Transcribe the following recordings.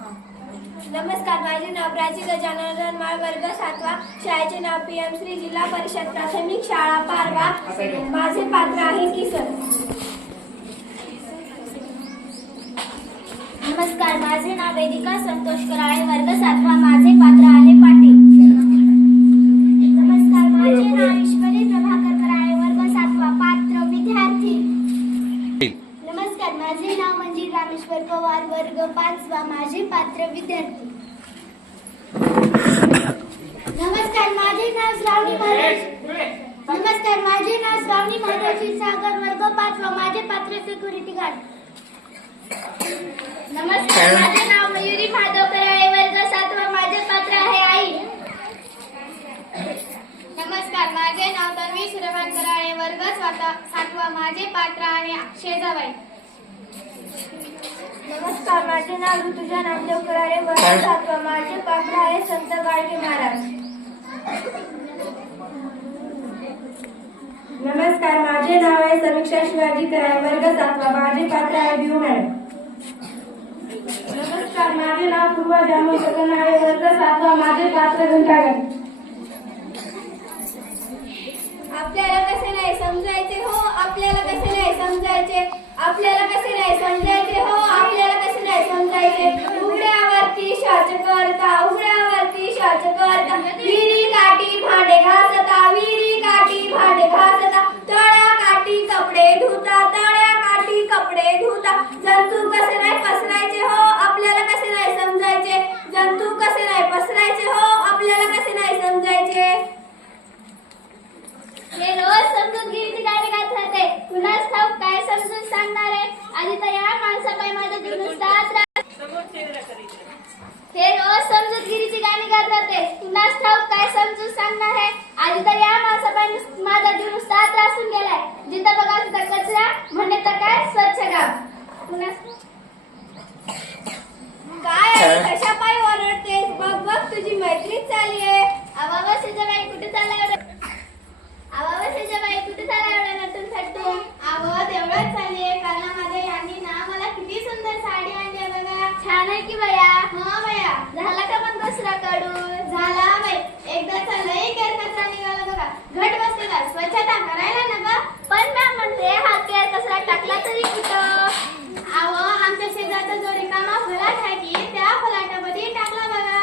नमस्कार, माझे नाव प्राची गजानन माळ, वर्ग 7वा. शाळेचे नाव PM श्री जिल्हा परिषद प्राथमिक शाळा पारवा. माझे पात्र आहे किसन. नमस्कार, माझे नाव वेदिका संतोष कराळे, वर्ग 7वा. माझे पात्र आहे पाटील. नमस्कार, माझे नाव ईश्वरी प्रभाकर कराळे, वर्ग 7वा. पात्र विद्यार्थी. नमस्कार, माझे नाव मंजिल रामेश्वर पवार, वर्ग 5वा. माझे पात्र विद्यार्थी. नमस्कार, माझे नाव श्रावणी महाराज क्षीरसागर, वर्ग 5वा. माझे पात्र सिक्युरिटी गार्ड. नमस्कार, माझे नाव मयुरी माधव कराळे, वर्ग 7वा. माझे पात्र आहे आई. नमस्कार, माझे नाव तन्वी श्रवण कराळे, वर्ग 7वा. माझे पात्र आहे शेजाबाई. नमस्कार, माझे नाव ऋतुजा नामदेव कराळे, वर्ग 7वा. माझे पात्र आहे संत गाडगे महाराज. नमस्कार, माझे नाव आहे समीक्षा शिवाजी कराळे, वर्ग 7वा. माझे पात्र आहे बिऊ मॅडम. नमस्कार, माझे नाव पूर्वा जामो जगन आहे, वर्ग 7वा. माझे पात्र घंटागार. आपल्याला कसे नाही समजायचे हो, आपल्याला कसे नाही समजायचे, आपल्याला कसे नाही समजायचे हो, आपल्याला कसे नाही समजायचे. उघड्यावरती शौच करता, उघड्यावरती शौच करता, विहिरी काठी भांडे घासता, विहिरी काठी भांडे घासता, तळ्या काठी कपडे धुता, तळ्या काठी कपडे धुता. जंतू कसे नाही पसरायचे हो, आपल्याला कसे नाही समजायचे, जंतू कसे नाही पसरायचे हो, आपल्याला कसे नाही समजायचे. हे रोज समजूतगिरीची गाणी गात राहते, कुणास ठाऊक काय समजून सांगणार आहे. आधी तर या माणसापायी माझा जीव नुसताच हे रोज समजूतगिरीची गाणी गात राहते, कुणास ठाऊक काय समजून सांगणार आहे. आधी तर या माणसापायी माझा जीव नुसता त्रासून गेलाय. जिथं बघा तिथं कचरा, म्हणे तर काय स्वच्छ गाव. कुणास काय कशा पायी ओरडतेस, बघ बघ तुझी मैत्रीच चालली आहे. आवावा शेजाबाई कुठे चालला एवढं, आवावा शेजाबाई कुठे चालला एवढं नटून थटून. अगं तेवढंच चाललीये, कारण माझ्या यांनी ना मला किती सुंदर साडी आणली आहे बघा. छान आहे की बया. हा बया, झाला का मग दसरा काढून. झाला बाई, एकदाचा लई केर कचरा निघाला बघा. घट बसलेला, स्वच्छता करायला ना ग. पण मॅम म्हणते हा केर कचरा टाकला तरी कुठं. अहो आमच्या शेजारचा जो रिकामा फलाट आहे की त्या फलाटामध्ये टाकला बघा.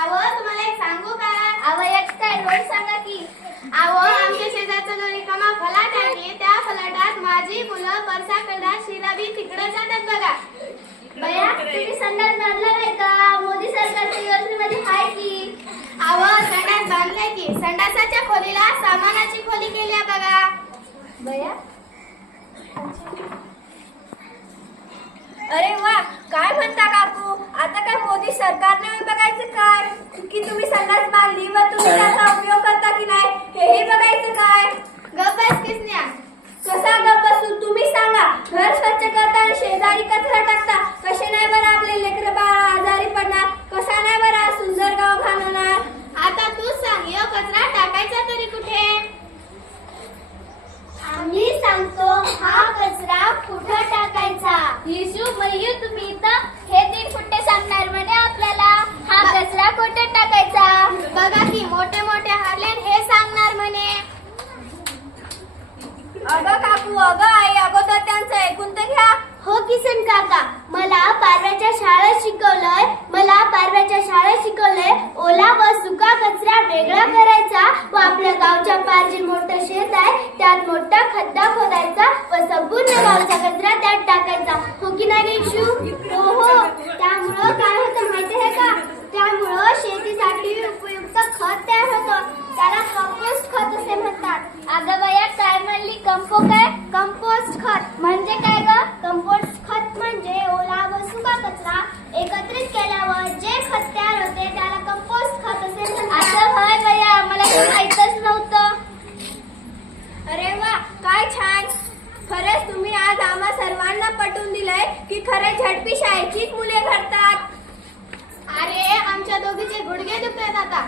अहो तुम्हाला एक सांगू का. अव एक काय रोज सांगा की. अहो आमच्या शेजारचा जो रिकामा फलाट आहे की त्या फलाटात माझी मुलं परसाकडा शिराबी तिकडे जातात बघा. बया तुम्ही संडास बांधला नाही का, मोदी सरकारच्या योजनेमध्ये आहे की. अहो संडास बांधलाय की, संडासाच्या खोलीला सामानाची खोली केली आहे बघा. बया अरे वा, काय म्हणता काकू, आता काय मोदी सरकारने बघायचं काय की तुम्ही संडास बांधली व तुम्ही त्याचा उपयोग करता की नाही हेही बघायचं काय. गप्प बस किसन्या. कसा गप्प बसू तुम्ही सांगा. घर स्वच्छ करता आणि शेजारी कचरा टाकता, कसे नाही बरं आपले लेकर बाळ आजारी पडणार, कसा नाही बरं सुंदर गाव घालवणार. आता तूच सांग, यो कचरा टाकायचा तरी कुठे. आम्ही सांगतो हा कचरा कुठं टाकायचा. येशू मयू तुम्ही इथं हे 3 फुटे सांगणार म्हणे आपल्याला. हा कचरा कुठे टाकायचा. बघा की मोठे मोठे हारलेन हे सांगणार म्हणे. अगं काकू, अगं आई, अगोदर त्यांचं ऐकून तर घ्या. हो किसन काका, मला पारव्याच्या शाळेत शिकवलंय ओला व सुका कचरा वेगळा करायचा व आपल्या गावच्या पार जे मोठं शेत आहे त्यात मोठा खड्डा खोदायचा व संपूर्ण गावचा कचरा त्यात टाकायचा. हो की नाही इशू. हो, त्यामुळं काय होतं माहिती आहे का, त्यामुळं शेतीसाठी उपयुक्त खत तयार होतं, त्याला कंपोस्ट खत असे म्हणतात. अगं बया काय म्हणली, कंपोस्ट खत म्हणजे काय ग. कंपोस्ट खत म्हणजे ओला व सुका कचरा एकत्रित केल्यावर जे खत तयार होते त्याला कंपोस्ट खत असे म्हणतात. असं होय बया, मला तर माहीतच नव्हतं. अरे वा, काय छान. खरंच तुम्ही आज आम्हा सर्वांना पटवून दिलंय की खरे झडपी शाळेचीच मुले घडतात. अरे आमच्या दोघीचे गुडघे दुखतात आता.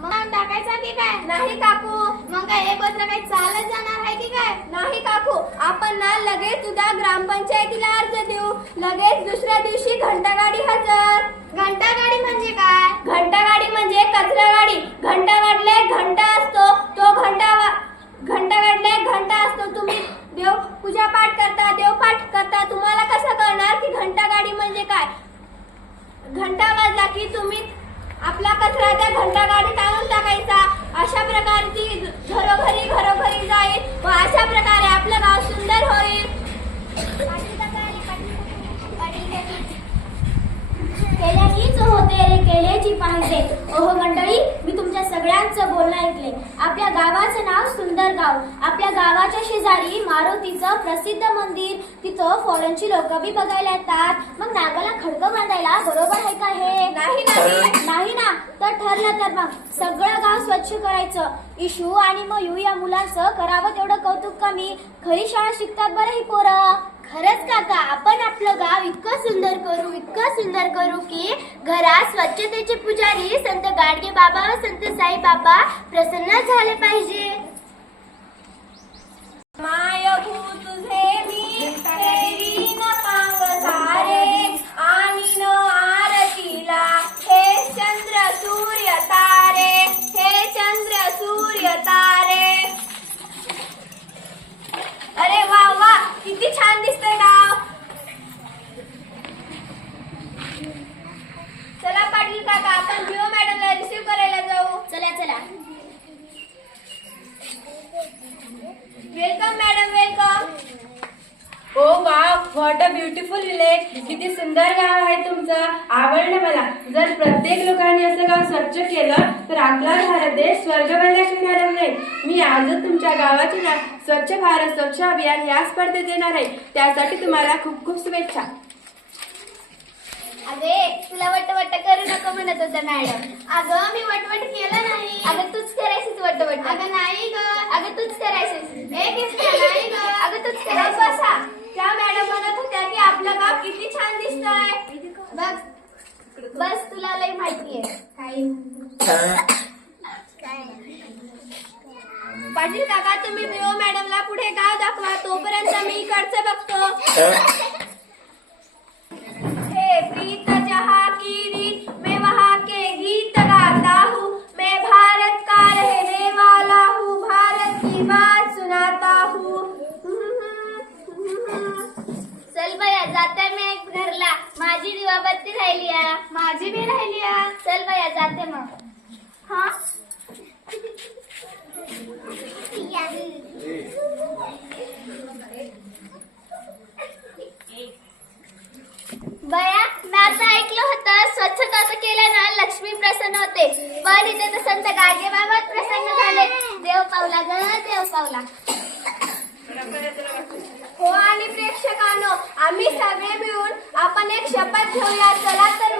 मग टाकायचा की काय? नाही काकू. मग काय हे पत्र काही चालत जाणार आहे की काय? नाही काकू, आपण ना लगेच उद्या ग्रामपंचायतीला अर्ज देऊ. लगेच दुसऱ्या दिवशी घंटागाडी हजर. घंटागाडी म्हणजे काय? घंटागाडी म्हणजे कचरा गाडी. घंटा गाडले घंटा असतो, तो घंटा गाडले घंटा असतो. तुम्ही देव पूजा पाठ करता, देवपाठ करता, तुम्हाला कसं कळणार की घंटा गाडी म्हणजे काय? घंटा वाजला की तुम्ही आपला कचरा त्या घंटा गाडीत आणून टाकायचा. अशा प्रकारे ती घरोघरी जाईल व अशा प्रकारे आपलं गाव सुंदर होईल. केल्यानीच होते रे केल्याची पाहिजे. ओहो मंडळी, मी तुमच्या सगळ्यांचं बोलणं ऐकले. आपल्या गावाचं नाव सुंदर गाव. आपल्या गावाच्या शेजारी मारुतीचं प्रसिद्ध मंदिर. तिथं फॉरेनची लोक बी बघायला येतात. मग नागाला खडकं बांधायला बरोबर आहे का हे? नाही ना. तर ठरलं तर मग सगळं गाव स्वच्छ करायचं. इशू आणि मयू या मुलांचं करावं तेवढं कौतुक कमी. खरी शाळा शिकतात बरं ही पोरं. खरंच काका, आपण आपलं गाव इतकं सुंदर करू की घरात स्वच्छतेचे पुजारी संत गाडगे बाबा, संत साई बाबा प्रसन्न झाले पाहिजे. मायभू तुझे मी ठेवीन पांग सारे, आणीन आरतीला हे चंद्र सूर्य तारे, हे चंद्र सूर्य तारे. अरे वा वा, किती छान दिसतंय गाव. चला पाटील काका, आपण भिओ मॅडमला रिसीव्ह करायला जाऊ. चला. Welcome madam, welcome. Oh wow, what a beautiful village. किती सुंदर गाव आहे तुमचं. आवडलं मला. जर प्रत्येक लोकांनी असं गाव स्वच्छ केलं तर आपला भारत देश स्वर्ग बनल्याशिवाय राहणार नाही. मी आजच तुमच्या गावाचे नाव स्वच्छ भारत स्वच्छ अभियान या स्पर्धेत देणार आहे. त्यासाठी तुम्हाला खूप खूप शुभेच्छा. अगे, तुला वटवट करू नको म्हणत होत्या मॅडम. अगं, मी वटवट केलं नाही. अगं, तूच करायचीस वटवट. अगं नाही ग. अगं, तूच करायचीस. नाही ग. अगं, तूच करायचीस. बसा. त्या मॅडम म्हणत होत्या की आपलं गाव किती छान दिसतंय. बस तुला लई माहितीये. पाटील काका, तुम्ही भिओ मॅडमला पुढे गाव दाखवा, तोपर्यंत मी इकडचं बघतो. हे प्रीत जहाँ की रीत, मैं वहाँ के गीत गाता हूँ. मैं भारत का रहने वाला हूँ, भारत की बात सुनाता हूँ. चल बया, जाते मी घरला. माझी दिवाबत्ती राहिली आहे. माझी बी राहिली आहे. चल बया, जाते मग. हा, बया, मी आता ऐकलं होतं स्वच्छता केल्यानं लक्ष्मी प्रसन्न होते. पण इथे तर संत गाडगे बाबा प्रसन्न झाले. देव पावला ग, देव पावला. हो, आणि प्रेक्षकांनो, आम्ही सगळे मिळून आपण एक शपथ घेऊया. चला तर